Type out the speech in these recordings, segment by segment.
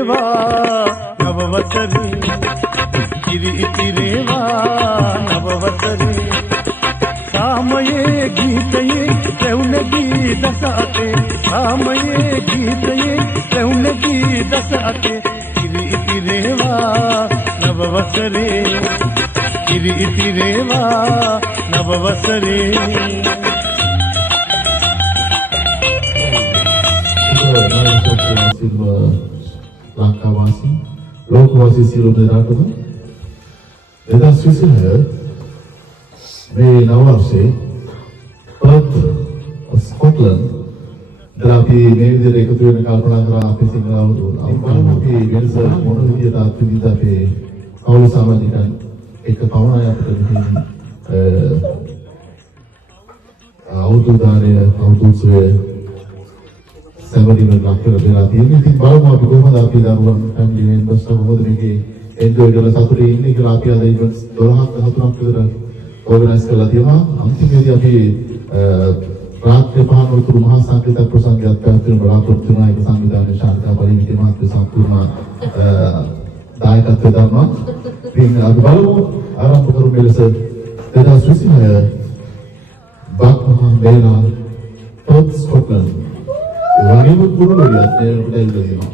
ඉතිරේවා නවවසරේ කිරි ඉතිරේවා නවවසරේ සාමයේ ගීතයේ රැවුනගී දස අතේ සාමයේ ගීතයේ රැවුනගී දස අතේ කිරි ඉතිරේවා නවවසරේ කිරි ඉතිරේවා නවවසරේ ලංකාවාසී ලෝකවාසී සියලු දෙනාටම 2026 මේ නව වර්ෂයේ පර්ත් ස්කොට්ලන්ඩ් අපි මේ විදිහට එකතු වෙන කල්පනා කරා අපි සිංහල අපි වෙනස මොන විදිහට අත්විඳ අපේ කවුරු සමාජිකයන් එක පවණයි අපිට මේ අවුරුද්දාරය අවුරුද්දේ සමරින ලක්කර දෙලා තියෙනවා. ඉතින් බලමු අපි කොහොමද අපි දරුවන් ෆැමිලි මෙම්බර්ස් කොහොමද මේකේ එන්ජොයි කරලා සතුටින් ඉන්නේ කියලා අපි අද ඉවෙන්ට්ස් 12ක් 14ක් විතර ඕගනයිස් කරලා තියෙනවා. අන්තිමේදී අපි රාත්‍රී 5 වතුරු මහා සංකීර්ණ ප්‍රසංගයක් පැවැත්වෙන බලාපොරොත්තු වෙන එක සංවිධානයේ ශාන්තා පරිවිත මහත්මිය සම්පූර්ණ දායකත්වය දරනවා. ඉතින් අපි බලමු ආරම්භ කරමු මෙලෙස 2026 බක්මහා මේලා පර්ත් ස්කොට්ලන්ඩ් වගේම කුරුල්ලෝලියත් ඒකට ඉල්ලනවා.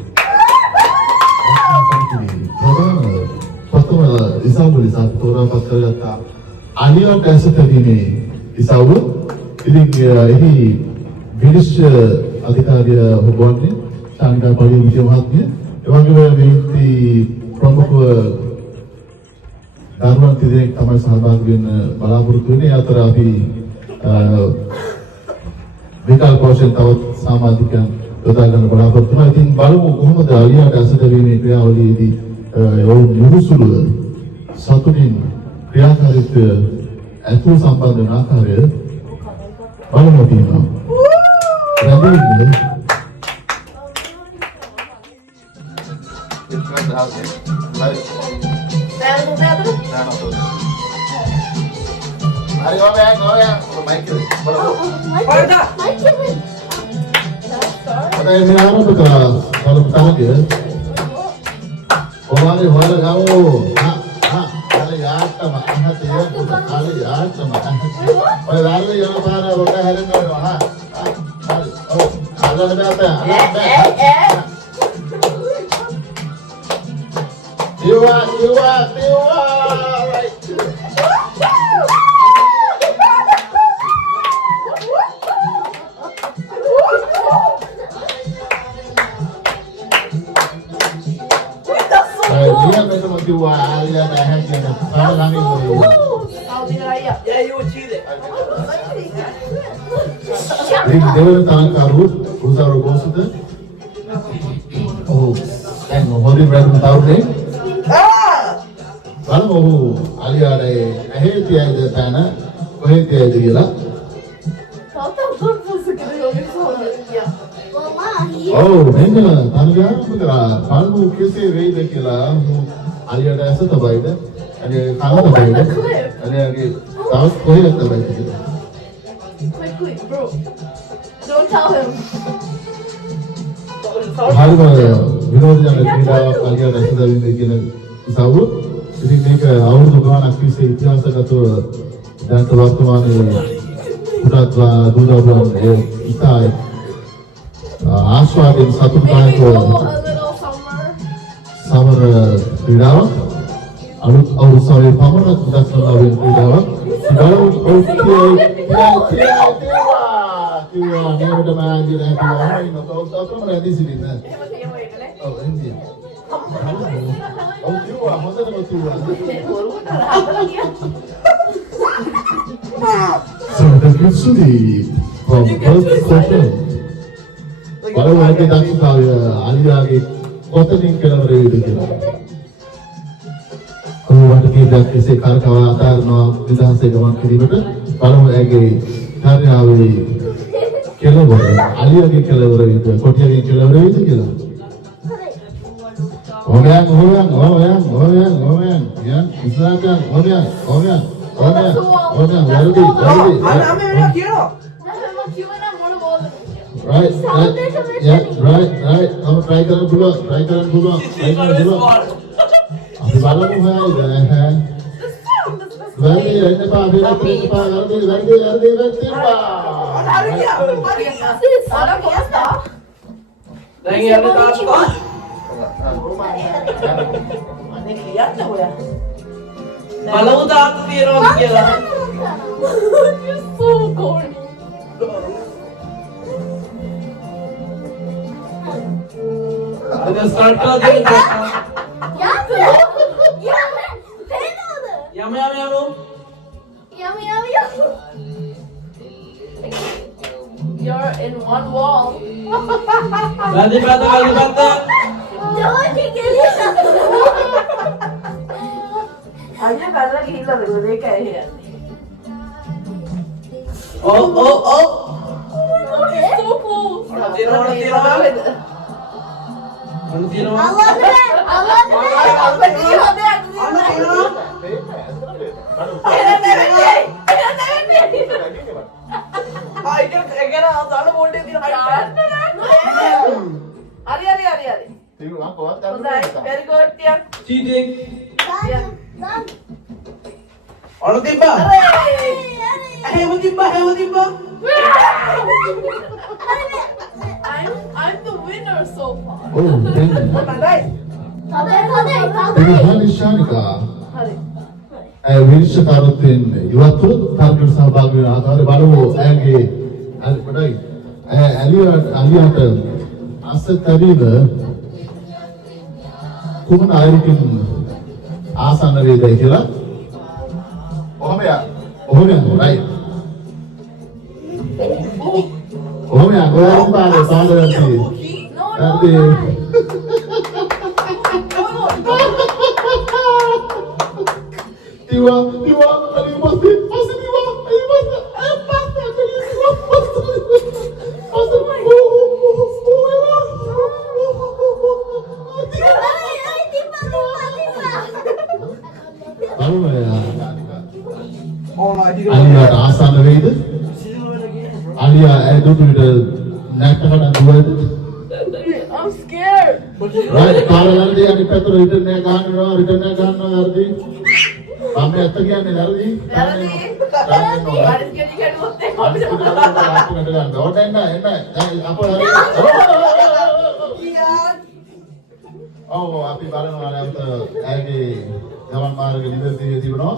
ප්‍රථම ඉසාවුලි සාතෝරා පත්‍රයත් අනිවාර්ය ඇසතදීනේ ඉසාවු ඉතින් එහි විනිශ්චය අධිකාරිය හොබවන්නේ ශාන්තා පරිවිත මහත්මිය එවැගේම මේටි ප්‍රමුඛ දරුවන් දෙදෙනෙක් තමයි සහභාගී වෙන්න බලාපොරොත්තු වෙන්නේ. අතර අපි විකල්ප වශයෙන් තවත් සමාජිකයන් යොදා ගන්න බලාපොරොත්තු වෙනවා. ඉතින් බලමු කොහොමද අලියාට ඇසතවීමේ ක්‍රියාවලියේදී ඔවුන් නිරුසුලුව සතුටින් ක්‍රියාකාරීත්වය ඇතුළු සම්බන්ධ වන ආකාරය බලමු තියෙනවා. රැඳෙන්නේ Hari mic ini. Ada yang minum tuh kalau pertama dia. Kali kamu, kali ya sama anak dia, kali ya sama anak. Kali yang mana roda hari ini oh, ada apa? Tiwa. Dia memang menjual alia dahan dia. Kalau kami boleh. Ya, you chile. Ini dia tangan karu, usah rokok sudah. Oh, ngomong berapa tahun ni? Kalau alia dahan, dia ada tanah, dia ada dia lah. Oh, benar. Tanya apa? Kalau kese rey dekila, alia dah asa terbaik dah. Alia kamu terbaik dah. Alia lagi tahu kau yang terbaik kita. Quick, bro. Don't tell him. Hari mana? Vinod jangan kita alia dah asa terbaik dekila. Tahu? Jadi mereka awal tu kan aktif ikhlas kata dan terwaktuan ini sudah dua bulan kita ආස්වාදයෙන් සතුටු කායක සමර ක්‍රීඩාවක් අලුත් අවුරුද්දේ පමණ දක්වන ලබන ක්‍රීඩාවක් නියමට මාගේ දැක්කම ඉන්නකෝ රැඳී සිටින්න. ඔව් එන්නේ. ඔව් කිව්වා හොඳටම කිව්වා. So the Kitsuni from first question. Kalau lagi tak suka alia kota ni kalau berada di sana. Kalau ada kita kese kar kawa atar no kita se gawan kiri betul. Kalau lagi hari hari kalau berada alia kalau berada itu kota ni kalau berada itu kita. Orang, ya, misalkan orang, berarti. Right. Yeah, right. Kamu try කරන්න පුළුවන්. Try කරන්න පුළුවන්. අපි බලමු හොයයිද? වැරදි එන්න පා වැරදි පා. Ahora cómo está? දැන් යන්න තාත්තා. Anek lihat na kuya. බලමු තාත්තා තියනවද කියලා. You're so corny. දැන් ස්ටාර්ට් කරලා දෙන්න තාත්තා. යම. You're in one wall. වැදි පැත්ත. Aja karena gila dulu deh kayaknya. Oh. Okay, so close. Tiruan. Ari. Very good, Tiang. Cheating. Ono timba. Hewa timba. I'm the winner so far. Oh, thank you. Ini Shanika. විනිශ්චය කරුත් වෙන්නේ. ඉවත්තු තරගට සහභාගී වෙන ආකාරය බලමු. ඇගේ අලියට අසතරිව කුමන ආයතනකින් ආසන්න වේදයි කියලා. ඔහොම right. ඔහොම ගෝරම් පාරේ සාදරති. Tiwa, ali pasti Tiwa, ali pasti, Alia ආසන්න වේද? Alia දුටුවිට නැටකට දුවද? I'm scared. Right, කාලවලදී අනිත් පැත්තට රිටර්න් එක ගන්නවා හරිදී. මම ඇත්ත කියන්නේ වැරදි. Baris ke tiga dua අපි බලනවා නැවත ඇගේ ගමන් මාර්ග නිවැරදිව තිබෙනවා.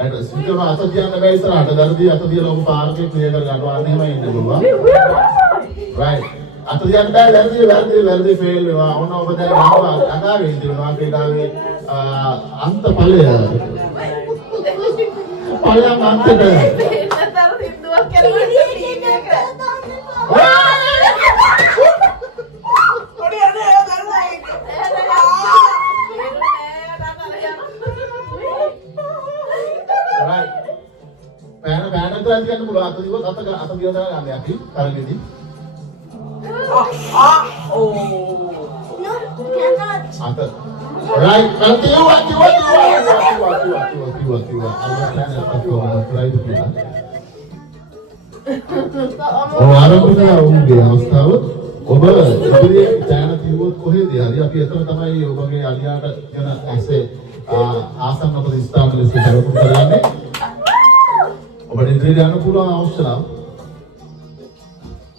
ඇට සිතන අත තියන්න බෑ ඉස්සරහට. වැරදි අත තියලා ඔබ පාර්කේ ක්ලියර් කර ගන්නවා. අන්න එහෙමයි ඉන්න පුළුවන්. Right. අත තියන්න බෑ වැරදි ෆේල් වෙනවා. ඔන්න ඔබ දැන් ළඟාවේ ඉඳිනවා ක්‍රීඩාවේ අන්ත ඵලය. ඵලයන් අන්තයට පෑන කරලා කියන්න පුළුවන්. අත දිව අත දිව ගන්න අපි තරගෙදී. අත right tiwa ආරම්භය වුණේ අවස්ථාව ඔබ ඉදිරියේ ඡාන තියුවොත් කොහෙද හරි අපි එතන තමයි ඔබගේ අලියාට යන ඇසේ ආසන්න ප්‍රතිස්ථාපන ලෙස කරපු කරන්නේ ඔබට ඉදිරියට යන්න පුළුවන් අවශ්‍ය නම්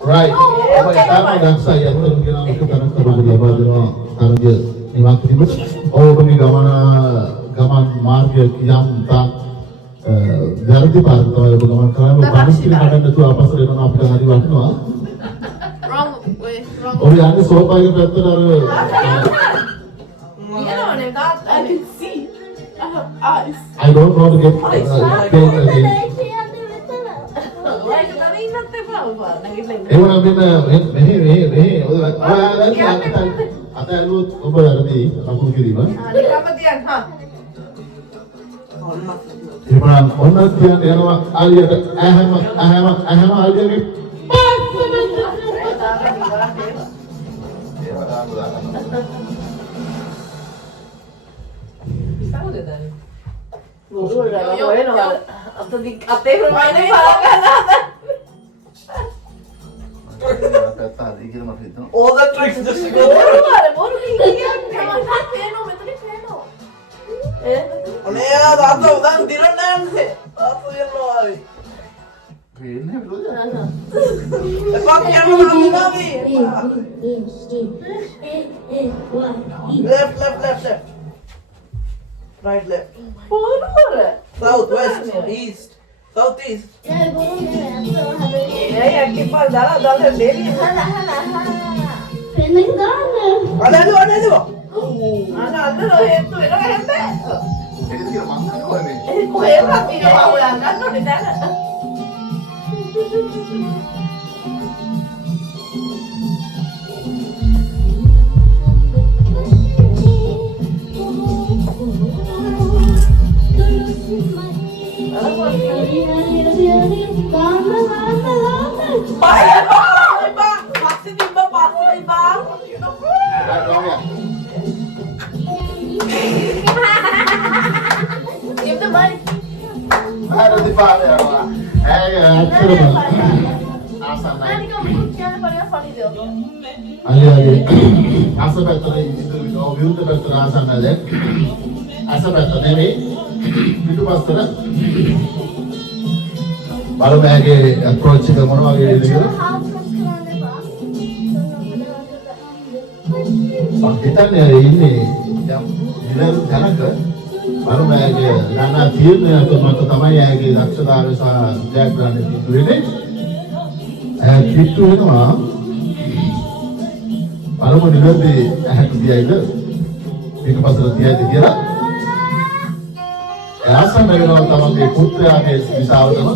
right ඔබ ඊටම දක්ෂයි අපිට කියන එක තරක් තමයි ලබා දෙනවා තරගය නිමක් තිබුණ ඔබගේ ගමන් මාර්ගය යම් තා වැරදි පාරට තමයි ඔබ ගමන් කරන්නේ ඔබ පරිස්සම් හදන්න නැතුව අපසට එනවා අපිට හරි වටිනවා wrong way. ඔබ යන්නේ සෝපාගේ පැත්තට අර You know, and that I can see. I have eyes. I don't want to get Like, nothing problem. එවනම් මෙන්න මෙහි ඔයාලා අත ඇලුවොත් ඔබ වැරදි ලකුණු කිරීම. Kapatian, ha? එවනම් ඔන්න තියන්න යනවා ආලියට ඇහැම ආලියගේ Bueno, hasta di ate bermain para ganar. හරි කියලා මට හිතෙනවා. All the tricks just to go. මොරු කියන්නේ පේනෝ මෙතන පේනෝ අනේ යා තාත්තා උදන් දිරන්න යන්නේ. තාත්තා යනවා ආවේ. පේන්නේ විරෝධය. එපා කියන්න නෑ. Left. Right, left. මොරුවර South, west, east. Southeast. ඒ ඇක්ටිපල් දාලා දෙවි අනේ අන්න හේතු වෙනවා හැබැයි ඒකද කියලා මං හිතුවා මේ. කොහෙවත් ඉනවා උලන් ගන්නෝනේ දැන Give the money. හරි පාරේ යනවා. ඇත්තටම ආසන්නයි. Nanti kamu jangan paling funny deh. අලියාගේ ආසපැත්තේ ඉඳලා විරුද්ධ පැත්තට ආසන්නද? ආසපැත්ත නෙමෙයි පිටුපස්සට බලමෑගේ අප්‍රෝච් එක මොන වගේද කියලා මම හිතන්නේ ඉන්නේ යම් විලල් ජනක බලමෑගේ නානා තීරණයක් මත තමයි ඇගේ දක්ෂතාවය සහ ජයග්‍රහණය පිටුවේනේ පිටු වෙනවා බලමු නිවැරදි ඇහැට තියයිද පිටුපසට තියයිද කියලා ආසන්න වෙනවා තමගේ පුත්‍රයාගේ විසාවටම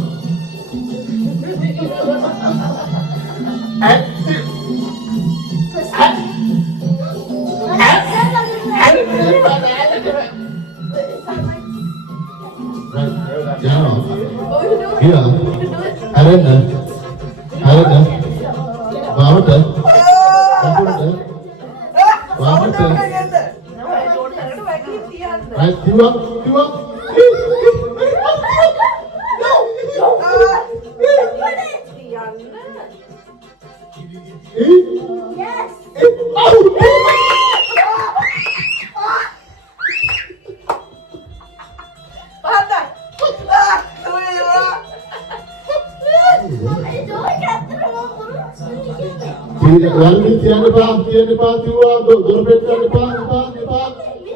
Tiada pak tua dorbet kan depan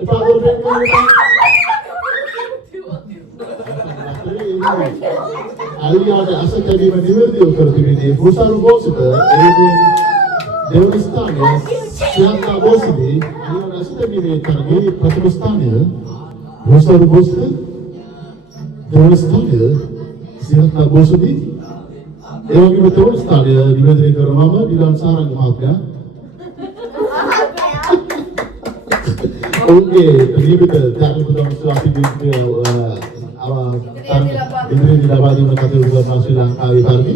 dorbet kan Ali ada asal jadi mendiwedi ukar tibidi pusar bos itu Dewistan ya siapa bos ini Ali ada asal jadi tergi Pakimistan ya pusar bos itu Dewistan ya siapa bos ini Ewan kita betul sekali ya diwedi ke rumah di dalam sarang maafnya Okay, terlibat tak betul situasi di awal ini didapat di negara Sri Lanka hari nanti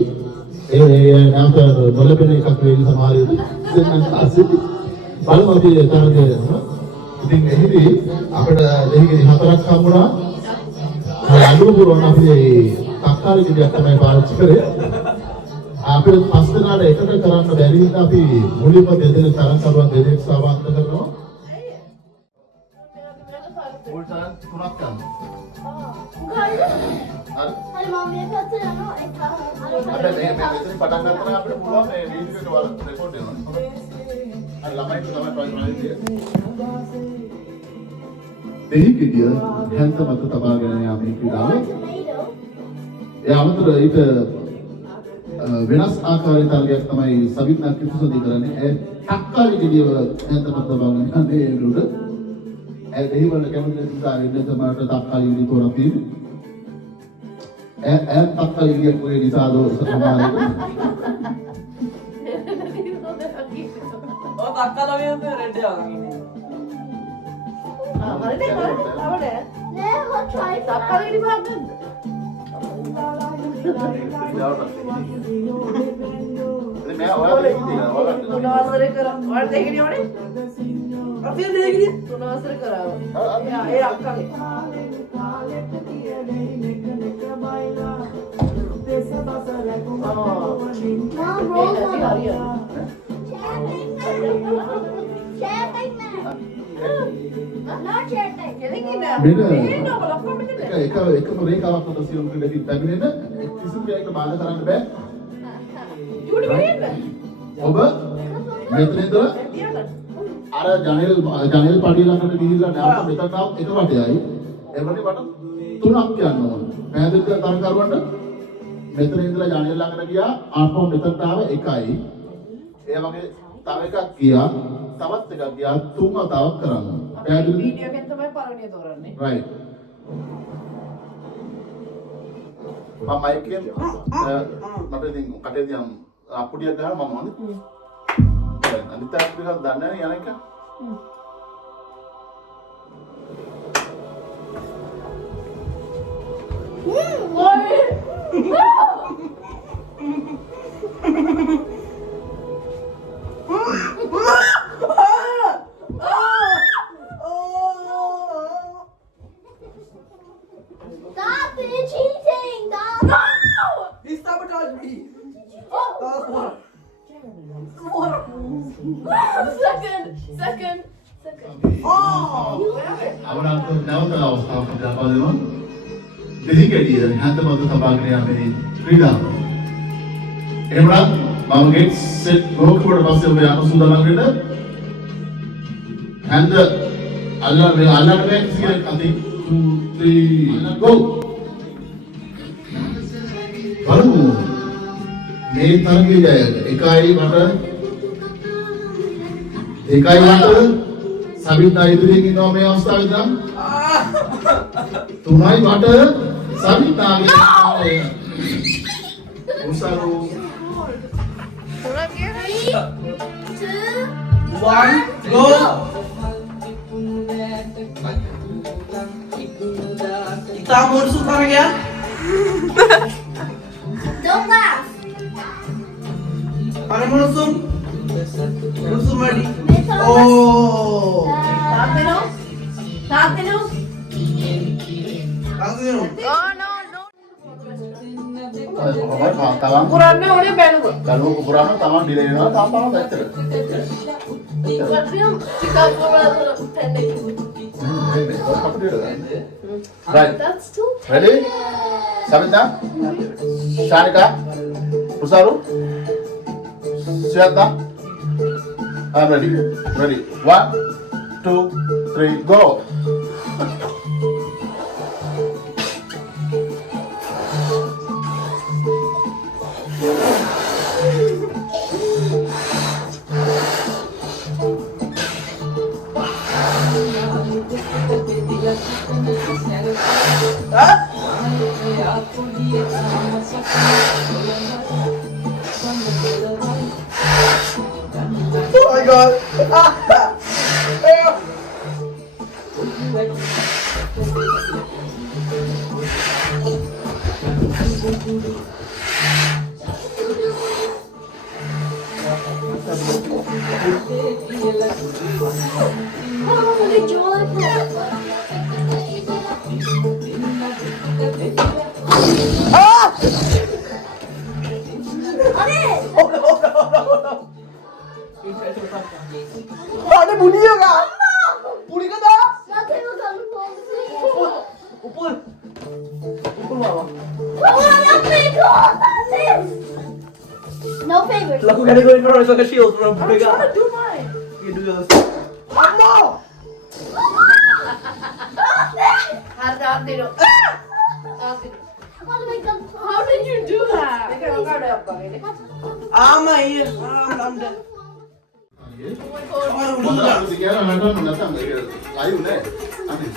boleh beri kakek sama hari dengan asik. Kalau nanti tanya ini apa lagi hatarak kamu na, lalu buron apa kakak ini dia akan balas kere. Apa pasti ada ekor kerana dari tapi mulai pada dari sekarang kalau dari sahabat terkenal. Ultan kurangkan. Ada mami kata no, ada ini padang kata apa pulau ini itu jual rekod ya. Ada lama itu sama proyek dia. Ini dia hantar mata tabagan yang kami kita. Ya amat itu වෙනස් ආකාරයේ තරගයක් තමයි සවිත්නාක් කිතුසදී කරන්නේ. ඒ ටක්කාලි ගෙඩිය නැත්නම් මතබංග යන්නේ ඒකට. ඒ දෙහිවල කැමති නිසා ඉන්න තමයි ටක්කාලි ගෙඩිය තෝරා තියෙන්නේ. ඒ ටක්කාලි ගෙඩිය පොයේ නිසාද සමානයි. ඔය තක්කලා වෙනද රෙඩ් යාගන් ඉන්නේ. හරිද අවනේ නේ හොත් try තක්කලි විභාගද मैं और තුනවසර කරා වල දෙකේ ඕනේ අපි දෙකේ තුනවසර කරා ඒ අක්කගේ එකම රේඛාවක් මත සියුම් ක්‍රීඩකින් පැමිණෙන කිසිම දෙයකට බාධා කරන්න බෑ. ඔබ මෙතන ඉඳලා අර ජනෙල් පඩිය ළඟට ගිහිල්ලා නැවත මෙතනට ආව එක වටයයි. ඒ වගේ වට තුනක් යන්න ඕන. පැහැදිලිද තරකරුවන්ට? මෙතන ඉඳලා ජනෙල් ළඟට ගියා ආපහු මෙතනට ආව එකයි. ඒ වගේ තව එකක් ගියා තවත් එකක් ගියා තුන් වතාවක් කරන්න. පැහැදිලිද? වීඩියෝ එකෙන් තමයි පළවෙනි තෝරන්නේ. right. මම මයික් එකෙන් මට ඉතින් කටේ තියම් අප්පුඩියක් ගහලා මම අනිත් අනිත් අය ටිකක් දන්නේ නැහැ යන එක. Stop it, cheating! Stop! He sabotaged me. Oh, Come on. Second. අවරාන්ත නැවත අවස්ථාවක් ලබා දෙනවා. දෙහිකඩිය හැන්දමද සභාග්‍රහය මේ ක්‍රීඩාව. එහෙමනම් මම ගෙට් සෙට් ගෝ කිව්වට පස්සේ ඔබ යන සූදානම් වෙන්න. හැන්ද අල්ලන්න බෑ කිසියෙක් අතින් 2 3 go. බලමු. මේ තරගයේ එකයි මට එකයි මට සවිතා ඉදිරියෙන් ඉන්නවා මේ අවස්ථාවේ ඉඳන්. තුනයි මට සවිතාගේ උසාරෝ 3, 2, 1, go. Kita mau suka ya? don't laugh. Para mulusum. Mulusum ready. Betul. Oh. Saat ini. Langsung. තවන් Ukurannya udah belu. kalau ukuran තවන් ඩිලේ වෙනවා තාම ඇත්තට. Ikutnya jika ukuran pendek. right That's too. ready Savita Shanika Usaru Syata I'm ready 1 2 3 go Oh my god. Oh, the joy. Ada bunyi ya kak? Bunyi kan dah? Nanti lu kan Upul apa? No favors. Lakukan itu in front of the shield from I'm Bega. trying to do mine. You do yours. Ammo! Harga tidur. How did you do that? Ini kan enggak ada apa ini. Ama iya. I'm done. මොකද කියලා නටන්න නැත්නම් ඒක live නේ අනේ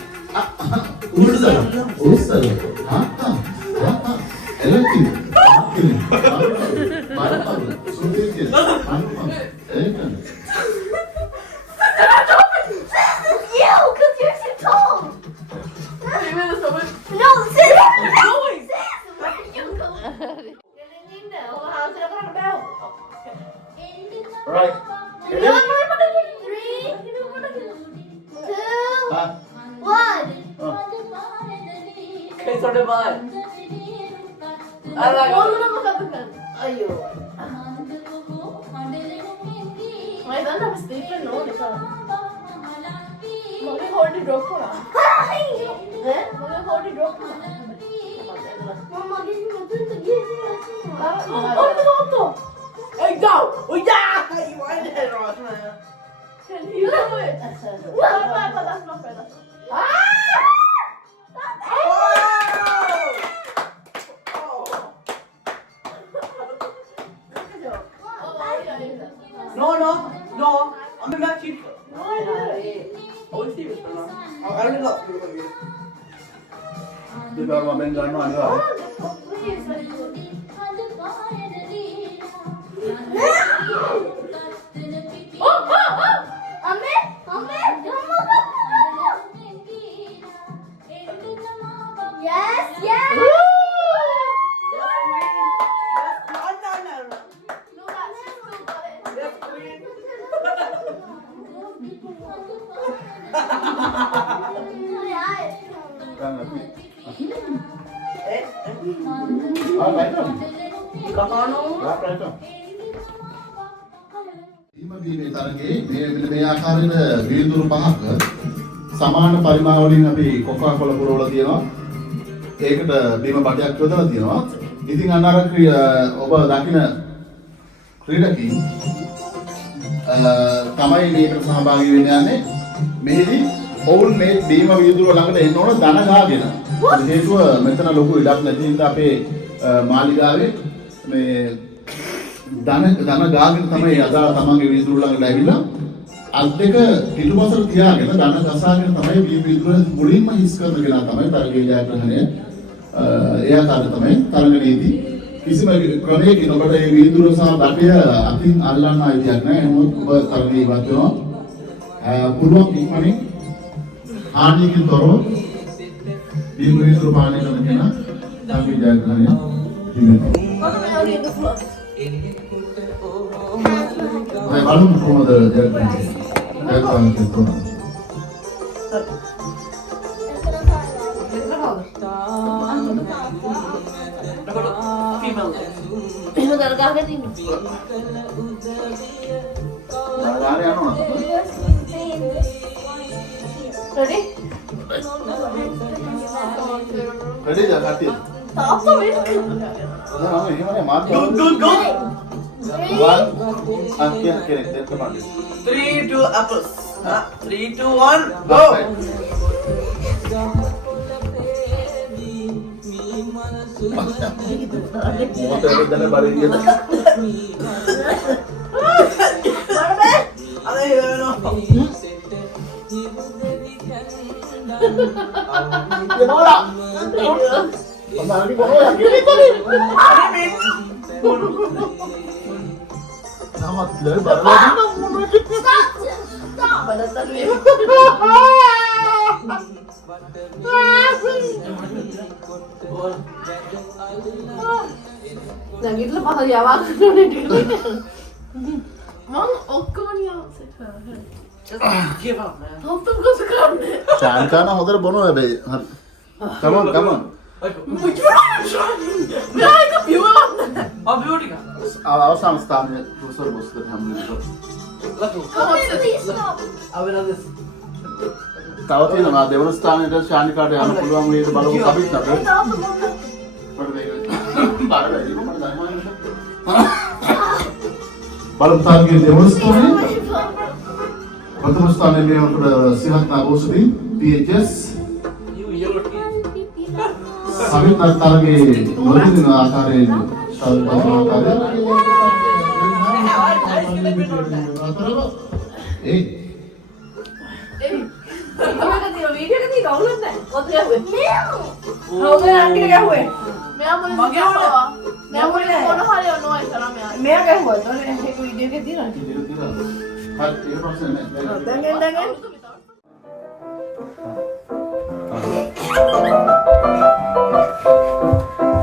උස්සල එලෙක්ටි බාරපන් සුන්දරයි ඒක You, because you're so tall. No, sis. Where did you go? right Three, 2, 1. Kayak sorte bal. Ayo. Anna was speaking no Nika. Mami hold it drop kora. Eh? Mami hold it drop kora. Mamma, give me a drink to give me a drink. Hey, go! Oh, yeah! You want that, Ross, man. Can you do it? That's not fair. No. I'm not cheating. Oh, see, Mr. No. I don't know. Di ba mamen gano ano? Yes, yes. No. Yes, queen. Kakano? මේ තරගේ මේ ආකාරයෙන් වීදුරු පහක සමාන පරිමාණ වලින් අපි කොකා කොලා පුරවලා තියෙනවා. ඒකට බීම බඩයක් යොදලා තියෙනවා. ඉතින් අන්න අර ඔබ දකින ක්‍රීඩකී තමයි මේකට සහභාගී වෙන්න යන්නේ. මෙහිදී ඔවුන් මේ බීම වීදුරුව ළඟට එන්න ඕන දන ගාගෙන. හේතුව මෙතන ලොකු ඉඩක් නැති නිසා අපේ මාලිගාවේ මේ දන ගාගෙන තමයි අදා තමන්ගේ වීදුරුව ළඟට ඇවිල්ලා අත් දෙක පිටුපසට තියාගෙන දන ගසාගෙන තමයි වීදුරුව මුලින්ම හිස් කරන කෙනා තමයි තරගයේ ජයග්‍රහණය. ඒ ආකාරයට තමයි තරගයේදී කිසිම ක්‍රමයකින් ඔබට මේ වීදුරුව සහ බටය අතින් අල්ලන්න අයිතියක් නැහැ. නමුත් ඔබ තරගයේ ඉවත් වෙනවා. පුළුවන් ඉක්මනින් හානියකින් තොරව වීදුරුව පාලනය කරන කෙනා තරගයේ ජයග්‍රහණය හිමිවෙනවා. Vai, balon como de Ready? Ready dah katil. Apa wait? Go. 1 okay, then come on. 3, 2, apples. 3, 2, 1, go! Selamat lebaran. Nagitlah pasal Jawa Mang, ඔක්කොම Just give up, man. හොත්තම් කොස කරන්නේ. Shankana හොදට බොනවා හැබැයි. Come on. මෙයා එක පියවන්න. Beauty ka. අවසාන ස්ථානයේ දුසර බොස්කත් හැමෝම. I will have this. තව තියෙනවා දෙවන ස්ථානයට ශානිකාට යන්න පුළුවන් වේද බලමු කපිට අපේ. බලමු තාගේ දෙවන ස්ථානයේ ප්‍රථම ස්ථානයේ මේ අපේ සිලක් නාගෝසදී PHS සමිත තරගේ නොදින ආකාරයෙන් ඒ වීඩියෝ එකේ ඩවුන්ලෝඩ් නැහැ. කොතන යුවේ? හවුද අන්තික ගැහුවේ? මෙයා මොනේ ගැහුවා? මෙයා මොනේ මොන හරි ඔනවා ඉතලා මෙයා. මෙයා ගැහුවා. තෝරේ ඒක වීඩියෝ එකේ තියෙනවා. හරි ඒක ප්‍රශ්න නැහැ. දැන්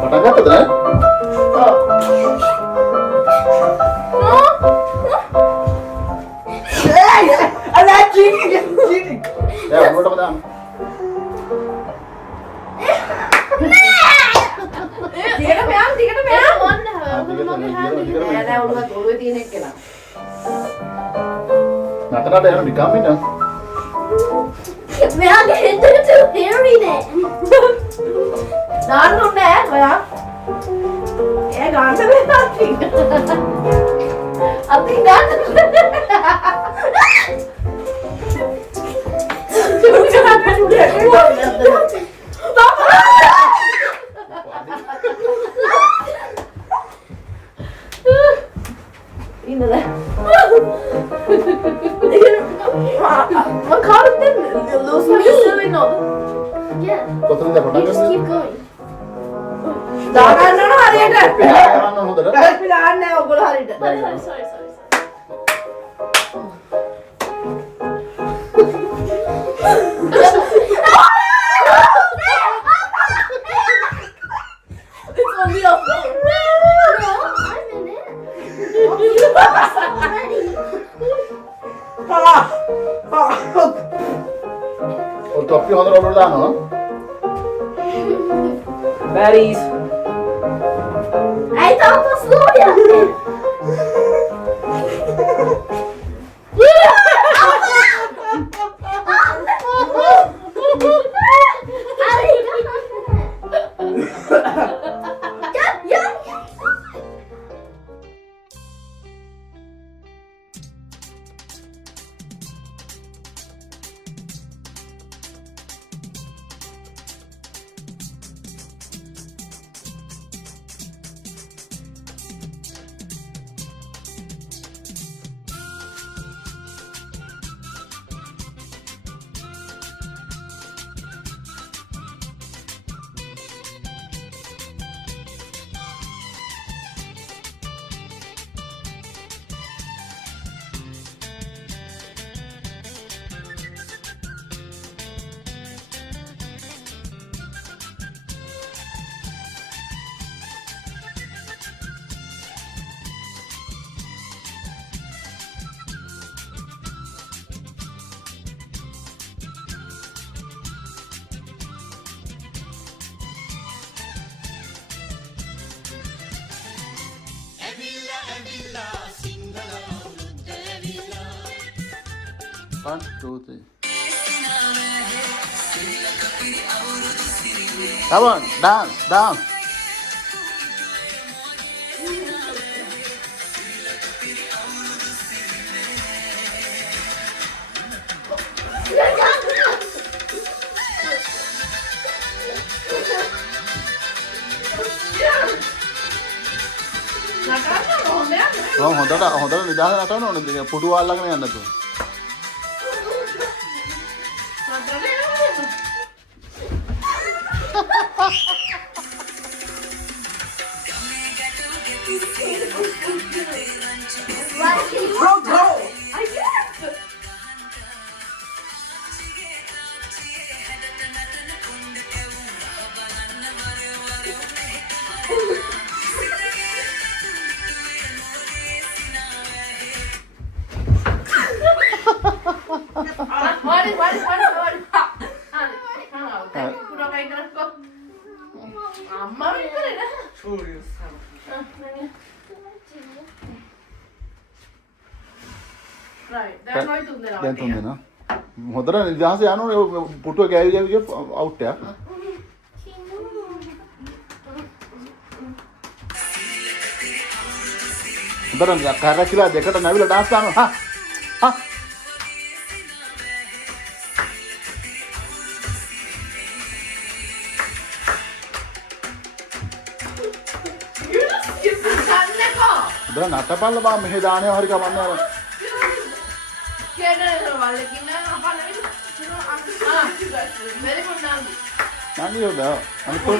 පටන් ගත්තද? I'm not cheating. දැන් උඩට දාන්න. දිගට මෙයා මොන්න. දිගට නෑ නෑ ඔළුව තියෙන එක්කලා. නතරට යන නිකම් ඉන්න. මෙයාගේ හෙඩ් එක too hairy නේ. දාන්න ඕනේ නෑ ඔයා. ඒ ගන්න බෑ අතින්. අතින් ගන්න. ඉන්නද? මම කාලෙත් ලූස් වෙන්නේ නෝ. Yeah. කොතනද You පටන් just ගන්නේ? keep going. දාගන්න ඕන හරියට. කරන්න හොඳට. අපි දාන්නේ නෑ ඔයගොල්ලෝ හරියට. Sorry. It's on the off. No, I'm in it. You lost already. ඔය තොප්පි හොඳට ඔලුවට දානවා. Baddies. I thought was slow down. One, two, three. Come on, dance. හොඳට නිදාගෙන නටන්න ඕනේ. පුඩු අල්ලගෙන යන්න නැතුව. Bro. I can't. දැන් තුන් දෙනා. හොඳට නිදහස යනෝනේ පුටුව ගෑවි අවුට් එක. හොඳට කරකිලා දෙකට නැවිලා ඩාන්ස් කරනවා. හා. දැන් නටපල්ල බා මෙහෙ දානේ හරි කමන්නේ අර. Nani yoda. Anikun.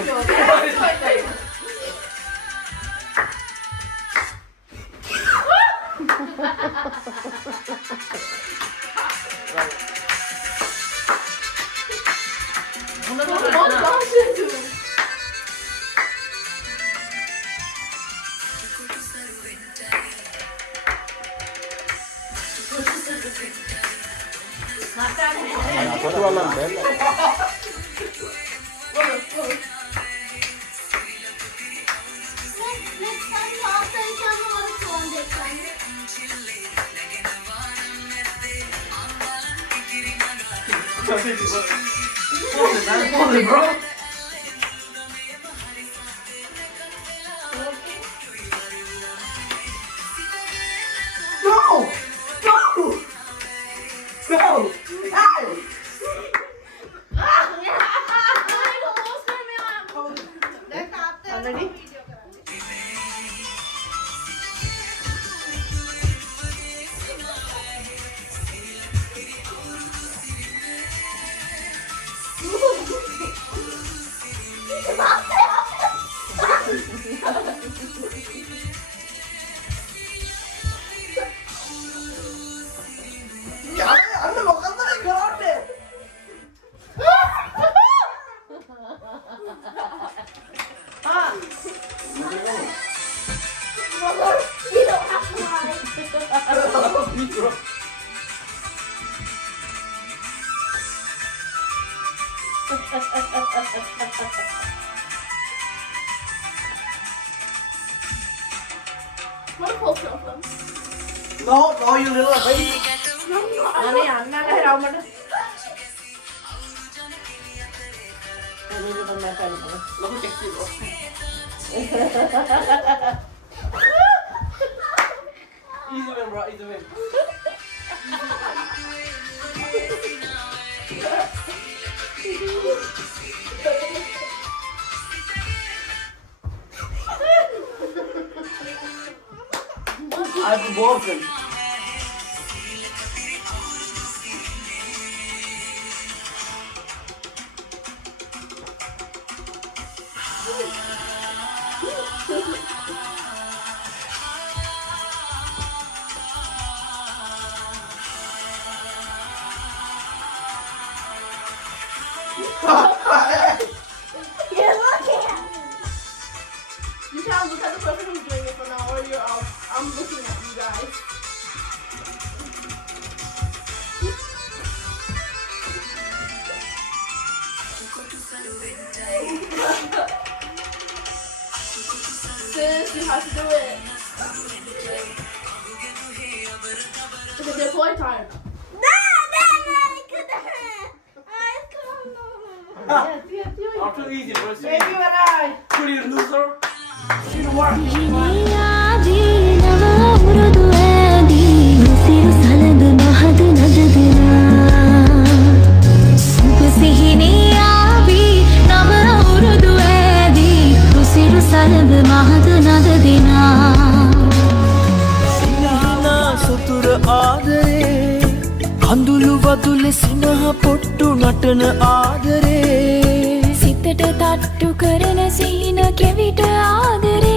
Apa tu alam bel? Next time you also come on the phone this time. Pause it, bro. No! No! No! Hey! Ready? Anne bakasana anne. You don't have to lie. What a cultural film. No, no, you little baby. Anne, Anna ka hiraw mo na. Lagu sexy, bro. Easy win, bro. Easy win. I've broken. You're looking at You can't look at the person who's doing it for now, or you're out. I'm looking at you guys. Sis, you have to do it. It's a deploy time. Yes, yes, you. Not too easy, bro. Maybe when I. Pretty loser. You work. සුතුර ආදරේ කඳුළු වදුලෙ සිනහ පොට්ටු නටන ආදරේ සිතට තට්ටු කරන සිහින කෙවිට ආදරේ